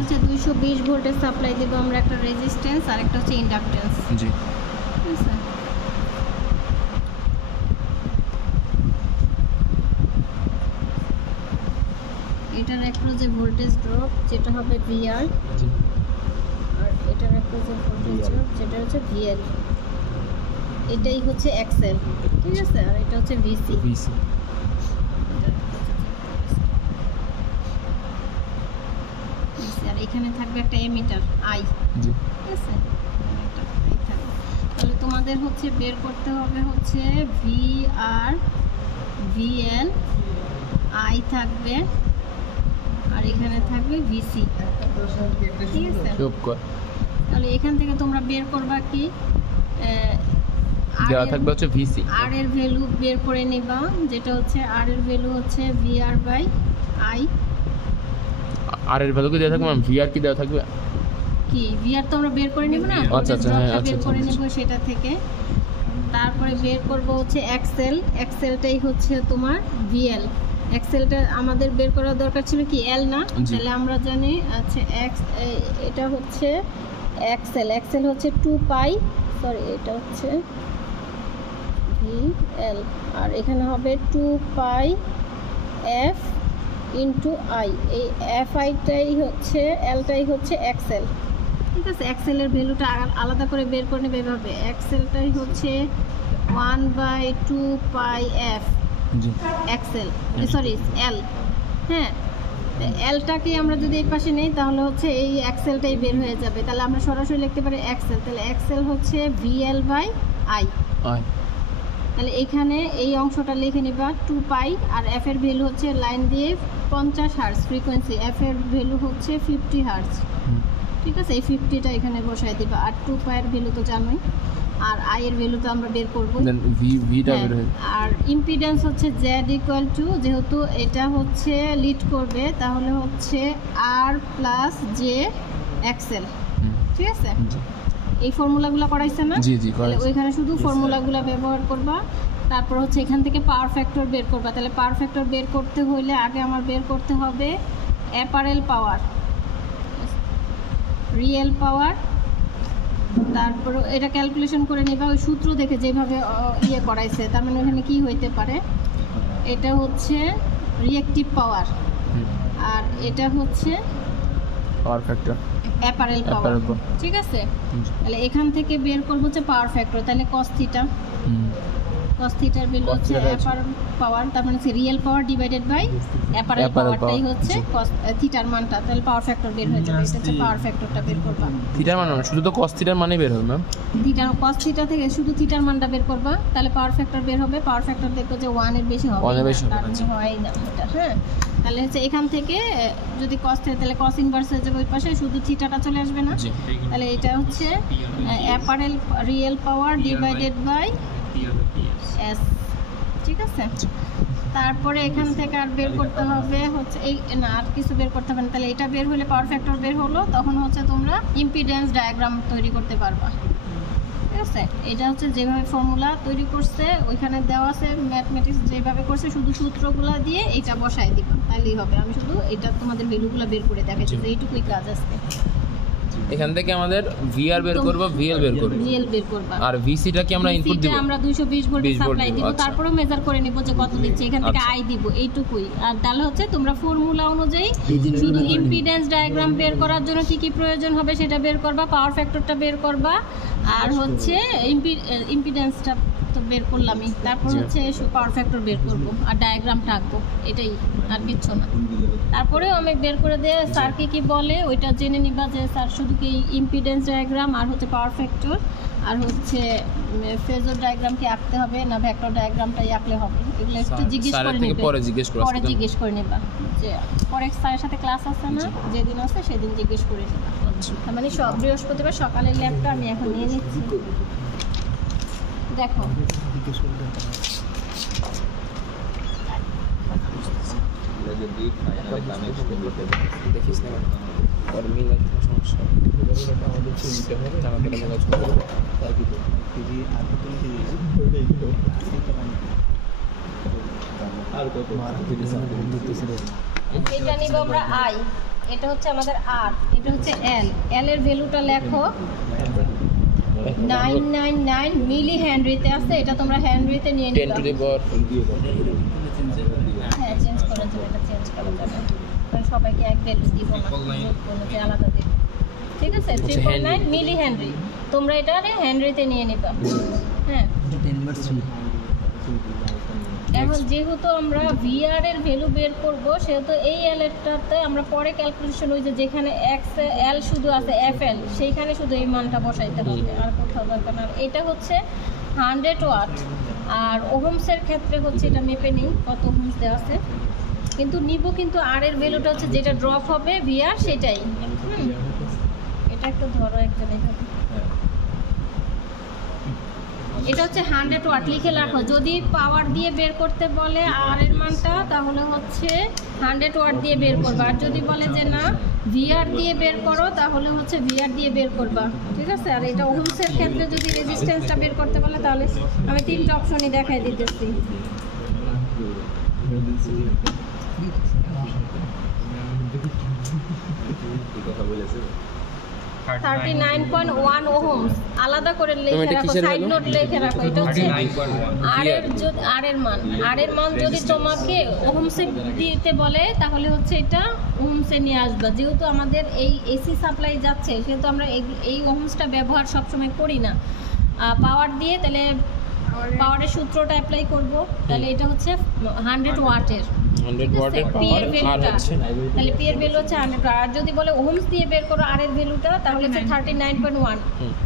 হচ্ছে 220 ভোল্টের সাপ্লাই দেব আমরা, একটা রেজিস্ট্যান্স আর একটা হচ্ছে ইন্ডাকট্যান্স। জি। ঠিক আছে, এটার একটা যে ভোল্টেজ ড্রপ যেটা হবে VR, আর এটার একটা যে ভোল্টেজ ড্রপ যেটা হচ্ছে VL, এটাই হচ্ছে XL। ঠিক আছে, আর এটা হচ্ছে VC। আর এখানে থাকবে একটা এমিটার I। ঠিক আছে, একটা I থাকবে। তাহলে তোমাদের হচ্ছে বের করতে হবে হচ্ছে VR, VL, I থাকবে, আর এখানে থাকবে VC। ঠিক আছে, তাহলে এখান থেকে তোমরা বের করবা কি, দেওয়া থাকবে হচ্ছে VC, R এর ভ্যালু বের করে নিবা, যেটা হচ্ছে R এর ভ্যালু হচ্ছে VR/I। আর এর ভ্যালু কি দেওয়া থাকবে, VR কি দেওয়া থাকবে? কি VR তো আমরা বের করে নিব না, আচ্ছা আচ্ছা, হ্যাঁ আচ্ছা বের করে নিব সেটা থেকে। তারপরে বের করব হচ্ছে XL, XLটাই হচ্ছে তোমার VL। XLটা আমাদের বের করার দরকার ছিল কি L না, তাহলে আমরা জানি আচ্ছা X, এটা হচ্ছে XL, XL হচ্ছে 2 পাই, সরি এটা হচ্ছে VL, আর এখানে হবে 2 পাই F ইন্টু I। এই FI-টাই হচ্ছে, L-টাই হচ্ছে XL। ঠিক আছে, XL এর ভ্যালুটা আলাদা করে বের করে নেবে এভাবে, XL-টাই হচ্ছে 1/2 পাই F XL, সরি L। হ্যাঁ, L-টাকে আমরা যদি এই পাশে নেই তাহলে হচ্ছে এই XL-টাই বের হয়ে যাবে, তাহলে আমরা সরাসরি লিখতে পারি XL। তাহলে XL হচ্ছে VL/I। তাহলে এখানে এই অংশটা লিখে নিবা 2 পাই, আর F এর ভ্যালু হচ্ছে লাইন দিয়ে 50 হার্টজ ফ্রিকোয়েন্সি, F এর ভ্যালু হচ্ছে 50 হার্টজ। ঠিক আছে, এই 50টা এখানে বসাই দিবা, আর 2 পাই এর ভ্যালু তো জানোই, আর I এর ভ্যালু তো আমরা বের করব। আর ইম্পিডেন্স হচ্ছে Z ইকুয়াল টু, যেহেতু এটা হচ্ছে লিড করবে তাহলে হচ্ছে R প্লাস J XL। ঠিক আছে, এই ফর্মুলাগুলো করাইছে না? জি জি, তাহলে ওইখানে শুধু ফর্মুলাগুলো ব্যবহার করবা। তারপর হচ্ছে এখান থেকে পাওয়ার ফ্যাক্টর বের করবা। তাহলে পাওয়ার ফ্যাক্টর বের করতে হইলে আগে আমার বের করতে হবে অ্যাপারেল পাওয়ার, রিয়েল পাওয়ার, তারপর এটা ক্যালকুলেশন করে নেবা ওই সূত্র দেখে যেভাবে ইয়ে করাইছে। তার মানে ওখানে কি হইতে পারে, এটা হচ্ছে রিঅ্যাকটিভ পাওয়ার, আর এটা হচ্ছে পাওয়ার ফ্যাক্টর, অ্যাপারেল পাওয়ার। ঠিক আছে, তাহলে এখান থেকে বের করব হচ্ছে পাওয়ার ফ্যাক্টর। তাহলে cos থিটা, cos থিটার ভ্যালু হচ্ছে অ্যাপারেল পাওয়ার, তার মানে real power divided by apparent পাওয়ারটাই হচ্ছে cos থিটার মানটা। তাহলে পাওয়ার ফ্যাক্টর বের হয়ে যাবে, এটা হচ্ছে পাওয়ার ফ্যাক্টরটা বের করবা। থিটার মান না, শুধু তো cos থিটার মানই বের হবে ম্যাম। থিটা, cos থিটা থেকে শুধু থিটার মানটা বের করবা, তাহলে পাওয়ার ফ্যাক্টর বের হবে। পাওয়ার ফ্যাক্টর দেখো যে 1 এর বেশি হবে, 1 এর বেশি তার মানে হয় না এটা। হ্যাঁ, তাহলে হচ্ছে এখান থেকে যদি cos থিটা, তাহলে cos ইনভার্স হয়ে যাবে ওই পাশে, শুধু থিটাটা চলে আসবে না। তাহলে এটা হচ্ছে apparel real power divided by S। ঠিক আছে, তারপরে এখান থেকে আর বের করতে হবে হচ্ছে এই না, আর কিছু বের করতে হবে না। তাহলে এটা বের হলে পাওয়ার ফ্যাক্টর বের হলো, তখন হচ্ছে তোমরা ইম্পিডেন্স ডায়াগ্রাম তৈরি করতে পারবা। ঠিক আছে, এটা হচ্ছে যেভাবে ফর্মুলা তৈরি করছে ওইখানে দেওয়া আছে, ম্যাথমেটিক্স যেভাবে করছে শুধু সূত্রগুলো দিয়ে এটা বসাই দিবা, তাহলেই হবে। আমি শুধু এটা তোমাদের ভ্যালুগুলো বের করে দেখাচ্ছি, এইটুকুই কাজ আছে। এখান থেকে আমাদের VR বের করব, VL বের করব, VL বের করবা, আর VC টা কি আমরা ইনপুট দিব, আমরা 220 ভোল্টের সাপ্লাই দিব। তারপরে মেজার করে নিব যে কত দিচ্ছে, এখান থেকে I দিব, এইটুকুই। আর তাহলে হচ্ছে তোমরা ফর্মুলা অনুযায়ী শুধু ইম্পিডেন্স ডায়াগ্রাম বের করার জন্য কি কি প্রয়োজন হবে সেটা বের করবা, পাওয়ার ফ্যাক্টরটা বের করবা, আর হচ্ছে ইম্পিডেন্সটা তো বের করলামই। তারপর হচ্ছে পাওয়ার ফ্যাক্টর বের করব আর ডায়াগ্রামটা আঁকবো, এটাই, আর কিচ্ছু না। তারপরেও আমি বের করে দিয়ে স্যারকে কি বলে ওইটা জেনে নিবা, যে স্যার শুধু কি ইম্পিডেন্স ডায়াগ্রাম আর হচ্ছে পাওয়ার ফ্যাক্টর আর হচ্ছে ফেজর ডায়াগ্রাম কি আঁকতে হবে না ভেক্টর ডায়াগ্রামটাই আঁকলে হবে, এগুলো একটু জিজ্ঞেস করে নিবে, পরে জিজ্ঞেস করে নিবা। যে পরে স্যারের সাথে ক্লাস আছে না, যেদিন আছে সেদিন জিজ্ঞেস করে নিবা। তার মানে বৃহস্পতিবার সকালের ল্যাবটা আমি এখন নিয়ে নিচ্ছি। দেখো দেখিস না আর মিল আছে সমস্যা, আমাদের চিন্তা হবে না, আমাদের কাজ করব তাই কি টিভি আর তো টিভি আর কত মার দিতে সাথে দিতেছে। এটা নিব আমরা I, এটা হচ্ছে আমাদের আর, এটা হচ্ছে এল। এল এর ভ্যালুটা লেখো 999 মিলি হেনরিতে আছে, এটা তোমরা হেনরিতে নিয়ে 10 নিবা। to the power হ্যাঁ, চেঞ্জ করা যাবে, এটা চেঞ্জ করা যাবে, কারণ সবাইকে এক ভ্যালু দিব না, কোনোতে আলাদা দিব। ঠিক আছে, 3.9 মিলি হেনরি, তোমরা এটা হেনরিতে নিয়ে নিবা। হ্যাঁ, 10/3 এখন যেহেতু আমরা ভিআর এর ভ্যালু বের করব, সেহেতু এই এল এরটাতে আমরা পরে ক্যালকুলেশন ওই যে যেখানে এক্স এল শুধু আছে এফ এল, সেইখানে শুধু এই মানটা বসাইতে হবে, আর কোথাও দরকার না। এটা হচ্ছে 100 ওয়াট, আর ওহমসের ক্ষেত্রে হচ্ছে এটা মেপে নিই কত ওহমস দেওয়া আছে, কিন্তু নিব কিন্তু আর এর ভ্যালুটা হচ্ছে যেটা ড্রপ হবে ভিআর সেটাই। এটা একটু ধরো একটা এইভাবে, এটা হচ্ছে 100 ওয়াট লিখে রাখো। যদি পাওয়ার দিয়ে বের করতে বলে আর এর মানটা, তাহলে হচ্ছে 100 ওয়াট দিয়ে বের করবা, আর যদি বলে যে না ভিআর দিয়ে বের করো, তাহলে হচ্ছে ভিআর দিয়ে বের করবা। ঠিক আছে, আর এটা ওহমসের ক্ষেত্রে যদি রেজিস্ট্যান্সটা বের করতে বলে, তাহলে আমি তিনটা অপশনই দেখাই দিতেছি। 39.1 ওহমস আলাদা করে লিখে রাখো, সাইড নোট লিখে রাখো। এটা হচ্ছে আর এর মান যদি তোমাকে ওহমসে দিতে বলে, তাহলে হচ্ছে এটা ওহমসে নিয়ে আসবা। যেহেতু আমাদের এই এসি সাপ্লাই যাচ্ছে, সেহেতু আমরা এই ওহমসটা ব্যবহার সবসময় করি না পাওয়ার দিয়ে, তাহলে পাওয়ারের সূত্রটা অ্যাপ্লাই করব। তাহলে এটা হচ্ছে 100 ওয়াটের 100 ওয়াটের পাওয়ার আর হচ্ছে, তাহলে পি এর ভ্যালু হচ্ছে 100। আর যদি বলে ওহমস দিয়ে বের করো আর এর ভ্যালুটা, তাহলে হচ্ছে 39.1।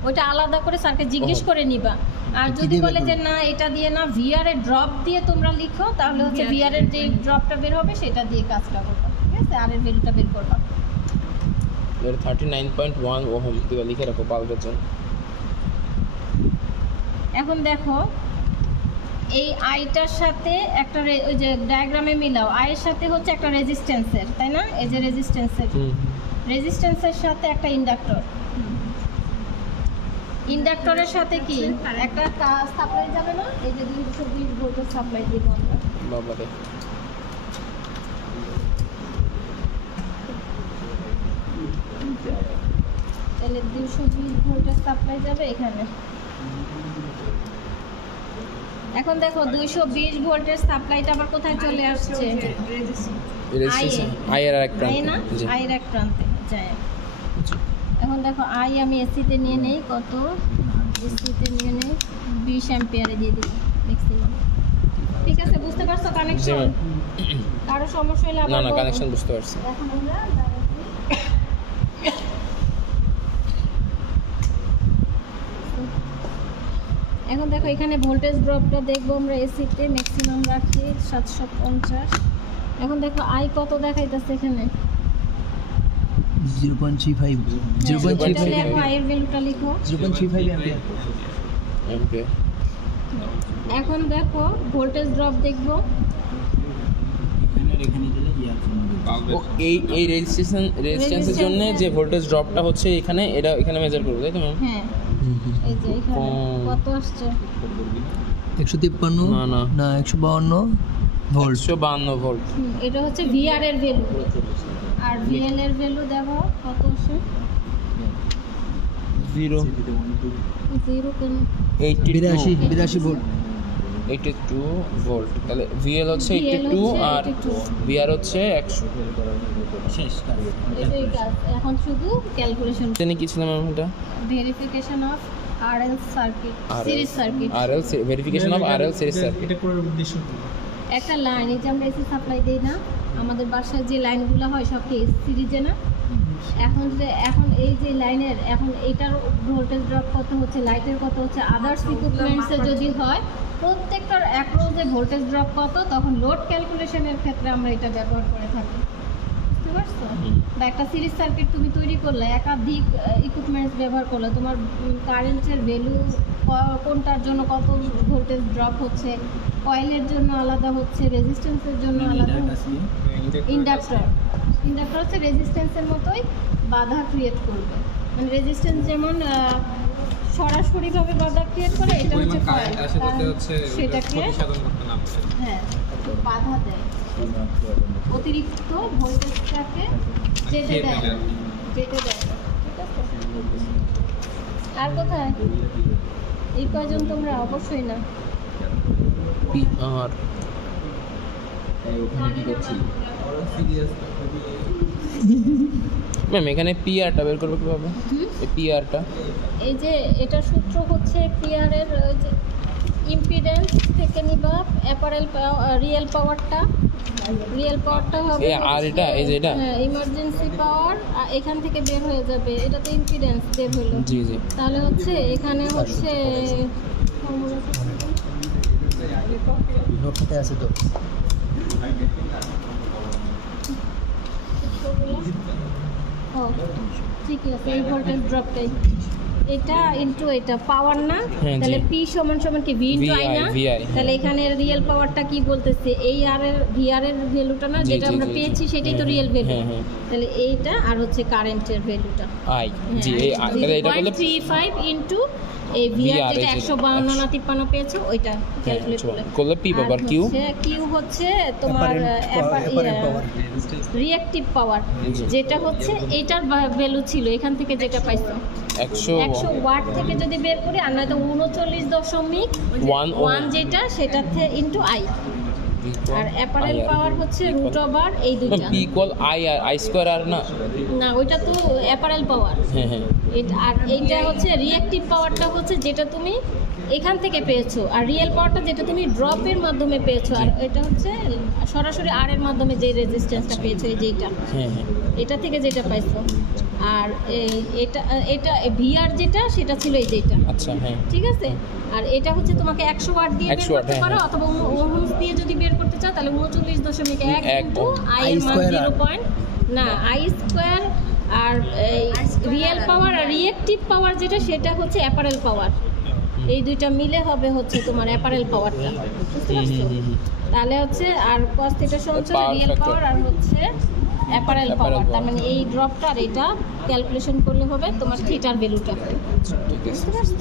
ওইটা আলাদা করে স্যারকে জিজ্ঞেস করে নিবা। আর যদি বলে যে না এটা দিয়ে না ভিআর এর ড্রপ দিয়ে তোমরা লিখো, তাহলে হচ্ছে ভিআর এর যে ড্রপটা বের হবে সেটা দিয়ে কাজটা করবা। ঠিক আছে, আর এর ভ্যালুটা বের করবা। এর 39.1 ওহম দিয়ে লিখে রাখো বাল্বের জন্য। এখন দেখো এই আইটার সাথে একটা ওই যে ডায়াগ্রামে মিলাও, আয়ের সাথে হচ্ছে একটা রেজিস্ট্যান্সের, তাই না? এই যে রেজিস্ট্যান্সের সাথে একটা ইন্ডাক্টর, ইন্ডাক্টরের সাথে কি একটা সাপ্লাই যাবে না? এই যে 220 ভোল্টের সাপ্লাই দিব আমরা। বাবারে, তাহলে 220 ভোল্টের সাপ্লাই যাবে এখানে। এখন দেখো 220 ভোল্টের সাপ্লাইটা আবার কোথায় চলে আসছে? আই এর এক তাই না? প্রান্তে। আই এর এক প্রান্তে যায়। এখন দেখো আই আমি এসিতে নিয়ে নেই, কত এসিতে নিয়ে নেই 20 অ্যাম্পিয়ারে দিয়ে দিই ম্যাক্সিমাম। ঠিক আছে, বুঝতে পারছো কানেকশন? কারো সমস্যা হলে না আবার না, বলো। কানেকশন বুঝতে পারছি। এখন আমরা এখন দেখো এখানে ভোল্টেজ ড্রপটা দেখবো আমরা এসিতে ম্যাক্সিমাম রাখি 750। এখন দেখো আই কত দেখাইতেছে এখানে? 0.35 এটা লেখো, আই এর ভ্যালুটা লিখো 0.35 অ্যাম্পিয়ার। অ্যাম্পিয়ার। এখন দেখো ভোল্টেজ ড্রপ দেখবো। ও এই রেজিস্ট্যান্সের জন্য যে ভোল্টেজ ড্রপটা হচ্ছে এখানে, এটা এখানে মেজার করব, তাই তো ম্যাম? হ্যাঁ, এই যে এখানে কত আসছে? 153 না না না 152 ভোল্ট। 152 ভোল্ট। এটা হচ্ছে ভিআর এর ভ্যালু, আর ভিএল এর ভ্যালু দেখো কত আসে? 0 কেন? 82 ভোল্ট। 82 ভোল্ট। তাহলে ভিএল হচ্ছে VL 82 হচ্ছে আর 82 ভিআর হচ্ছে 100। এটাই কাজ। এখন শুধু ক্যালকুলেশন, জানি কি ছিল ম্যাম এটা? Verification of RL circuit, series circuit. RL verification of RL series circuit. এটা করার উদ্দেশ্য কি? একটা লাইন, এই যে আমরা এসি সাপ্লাই দেই না, আমাদের বাসায় যে লাইনগুলো হয় সব কি সিরিজে না? এখন এই যে লাইনের, এখন এইটার ভোল্টেজ ড্রপ কত হচ্ছে, লাইটের কত হচ্ছে, আদার্স ইকুইপমেন্টসে যদি হয় প্রত্যেকটার অ্যাক্রসে ভোল্টেজ ড্রপ কত, তখন লোড ক্যালকুলেশনের ক্ষেত্রে আমরা এটা ব্যবহার করে থাকি। বুঝতে পারছো? বা একটা সিরিজ সার্কিট তুমি তৈরি করলে, একাধিক ইকুইপমেন্টস ব্যবহার করলে, তোমার কারেন্টের ভ্যালু কোনটার জন্য কত ভোল্টেজ ড্রপ হচ্ছে, কয়েলের জন্য আলাদা হচ্ছে, রেজিস্ট্যান্সের জন্য আলাদা হচ্ছে। ইন্ডাক্টর হচ্ছে রেজিস্ট্যান্সের মতোই বাধা ক্রিয়েট করবে, মানে রেজিস্ট্যান্স যেমন সরাসরিভাবে বাধা ক্রিয়েট করে, এটা হচ্ছে কয়েল, সেটাকে হ্যাঁ বাধা দেয়। অতিরিক্ত ভোল্টেজটাকে যেতে দেয় ঠিক আছে। আর কোথায় এই কয়জন তোমরা অবশ্যই না পি আর ম্যাম এখানে পি আরটা বের করবো কিভাবে? এই পি আরটা এই যে এটা সূত্র হচ্ছে পিআর এর যে ইম্পিডেন্স থেকে নিবা অ্যাপারেল রিয়েল পাওয়ারটা হবে এই আর এটা এই যে এটা হ্যাঁ ইমার্জেন্সি পাওয়ার এখান থেকে বের হয়ে যাবে, এটা তো ইম্পিডেন্স বের হলো। জি জি তাহলে হচ্ছে এখানে হচ্ছে বিভক্ততে আছে তো ও ঠিকই আছে, এই ভোল্টেজ ড্রপটাই এটা ইনটু এটা পাওয়ার না, হ্যাঁ, জি। তাহলে পি সমান সমান কি ভি ইনটু আই না, VI, তাহলে এখানে রিয়েল পাওয়ারটা কি বলতেছে এই আর এর ভি আর এর ভ্যালুটা না জি, যেটা জি, আমরা জি, পেয়েছি জি। সেটাই তো হ্যাঁ, রিয়েল ভ্যালু, হ্যাঁ, হ্যাঁ। তাহলে এইটা আর হচ্ছে কারেন্টের ভ্যালুটা আই জি এই তাহলে এটা করলে 0.35 ইনটু এই ভি আর VR যেটা এই যে 152 না 53 পেয়েছো ওইটা ক্যালকুলেট করলে করলে পি পাবার কিউ কিউ হচ্ছে তোমার রিঅ্যাকটিভ পাওয়ার জি। যেটা হচ্ছে এটার ভ্যালু ছিল এখান থেকে যেটা পাইছো 100 ওয়াট থেকে যদি বের করি আর নয়তো 39.1 যেটা সেটাতে ইনটু আই, আর অ্যাপারেল পাওয়ার হচ্ছে রুট ওভার এই দুইটা পি ইকুয়াল আই আর আই স্কয়ার আর না না ওইটা তো অ্যাপারেল পাওয়ার, হ্যাঁ হ্যাঁ এটা আর এইটা হচ্ছে রিঅ্যাকটিভ পাওয়ারটা হচ্ছে যেটা তুমি এখান থেকে পেয়েছো, আর রিয়েল পাওয়ারটা যেটা তুমি ড্রপের মাধ্যমে পেয়েছো, আর এটা হচ্ছে সরাসরি আর এর মাধ্যমে যে রেজিস্ট্যান্সটা পেয়েছো এই যেটা হ্যাঁ হ্যাঁ এটা থেকে যেটা পাইছো, আর এটা এটা ভিআর যেটা সেটা ছিল এই যেটা আচ্ছা হ্যাঁ ঠিক আছে। আর এটা হচ্ছে তোমাকে 100 ওয়াট দিয়ে বের 100 ওয়াট, করতে হ্যাঁ, পারো হ্যাঁ। অথবা ওহমস দিয়ে যদি বের করতে চাও তাহলে 39.1 ইনটু আই এর মান I square 0. না আই স্কয়ার আর রিয়েল পাওয়ার আর রিঅ্যাকটিভ পাওয়ার যেটা সেটা হচ্ছে অ্যাপারেল পাওয়ার, এই দুইটা মিলে হবে হচ্ছে তোমার অ্যাপারেল পাওয়ারটা, বুঝতে পারছো? তাহলে হচ্ছে আর cos থিটা সমান Power রিয়েল factor। পাওয়ার আর হচ্ছে অ্যাপারেল পাওয়ার, তার মানে এই ড্রপটা আর এটা ক্যালকুলেশন করলে হবে তোমার থিটার ভ্যালুটা, ঠিক আছে বুঝতে পারছো?